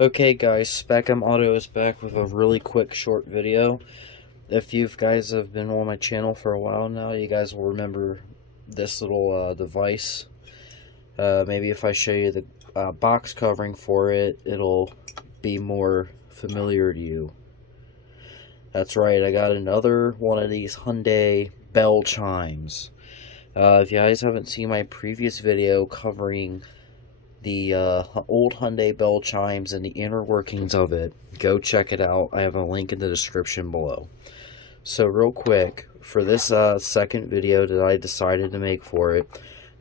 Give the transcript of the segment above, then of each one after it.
Okay guys, Specum Auto is back with a really quick short video. If you guys have been on my channel for a while now, you guys will remember this little device. Maybe if I show you the box covering for it, it'll be more familiar to you. That's right, I got another one of these Hyundai bell chimes. If you guys haven't seen my previous video covering the old Hyundai bell chimes and the inner workings of it, go check it out. I have a link in the description below. So real quick, for this second video that I decided to make for it,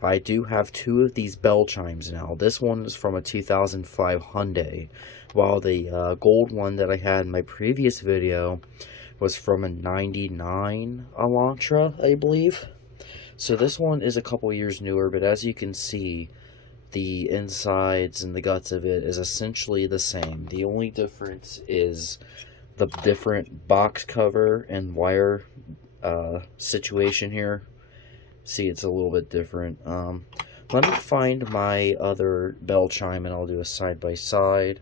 I do have two of these bell chimes now. This one is from a 2005 Hyundai, while the gold one that I had in my previous video was from a 99 Elantra, I believe. So this one is a couple years newer, but as you can see, the insides and the guts of it is essentially the same. The only difference is the different box cover and wire situation here. See, it's a little bit different. Let me find my other bell chime and I'll do a side by side.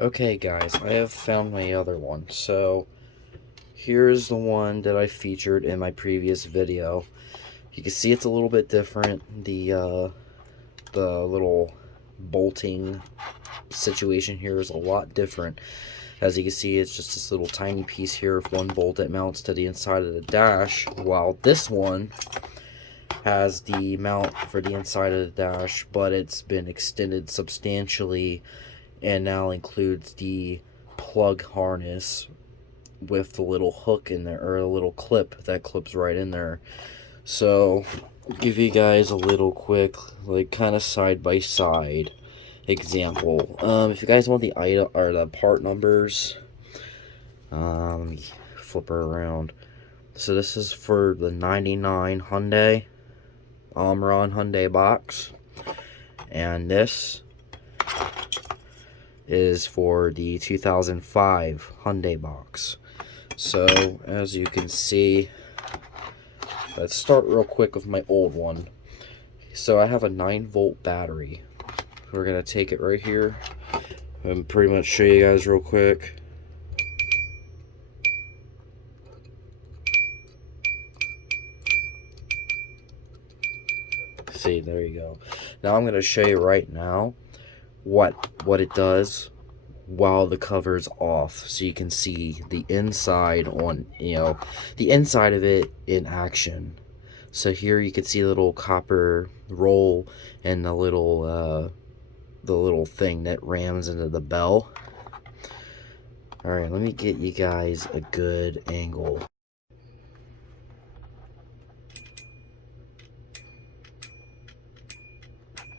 Okay guys, I have found my other one. So here's the one that I featured in my previous video. You can see it's a little bit different. The little bolting situation here is a lot different. As you can see, it's just this little tiny piece here of one bolt that mounts to the inside of the dash, while this one has the mount for the inside of the dash, but it's been extended substantially and now includes the plug harness with the little hook in there, or a little clip that clips right in there. So, give you guys a little quick, like, kind of side by side example. If you guys want the item or the part numbers, let me flip her around. So this is for the 99 Hyundai Omron Hyundai box, and this is for the 2005 Hyundai box. So as you can see, let's start real quick with my old one. So I have a 9-volt battery. We're gonna take it right here and pretty much show you guys real quick. See, there you go. Now I'm gonna show you right now what it does while the cover's off, so you can see the inside on, the inside of it in action. So here you can see the little copper roll and the little thing that rams into the bell. Alright, let me get you guys a good angle.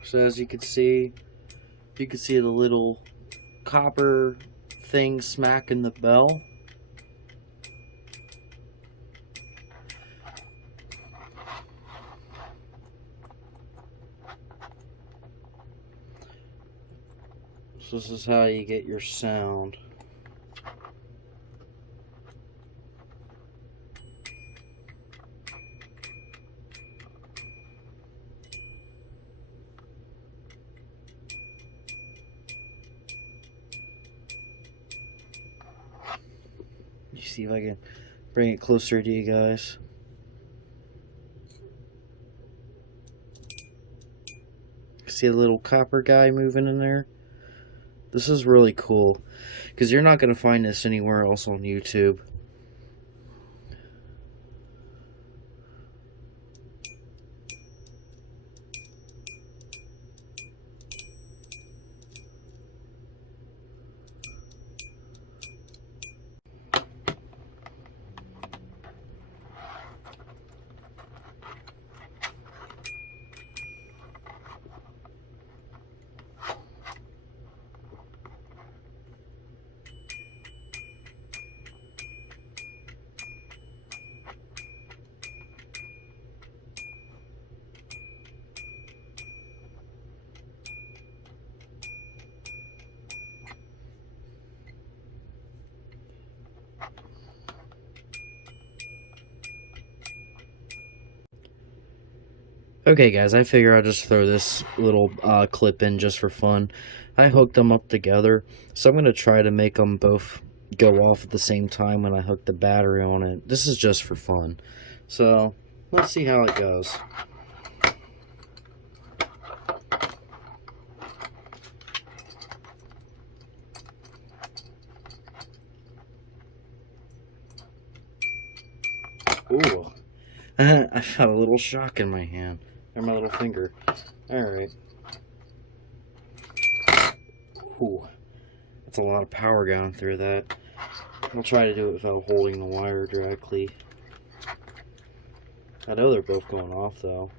So as you can see the little copper thing smacking the bell. So this is how you get your sound. You see if I can bring it closer to you guys. See a little copper guy moving in there? This is really cool, because you're not going to find this anywhere else on YouTube. Okay guys, I figure I'll just throw this little clip in just for fun. I hooked them up together, so I'm going to try to make them both go off at the same time when I hook the battery on it. This is just for fun. So, let's see how it goes. Ooh. I felt a little shock in my hand. Or my little finger. Alright. Ooh. That's a lot of power going through that. I'll try to do it without holding the wire directly. I know they're both going off though.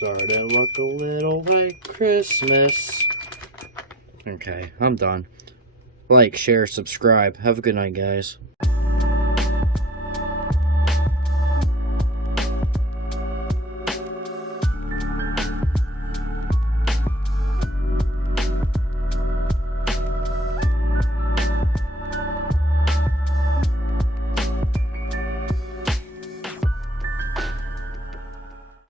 Starting to look a little like Christmas. Okay, I'm done. Like, share, subscribe. Have a good night, guys.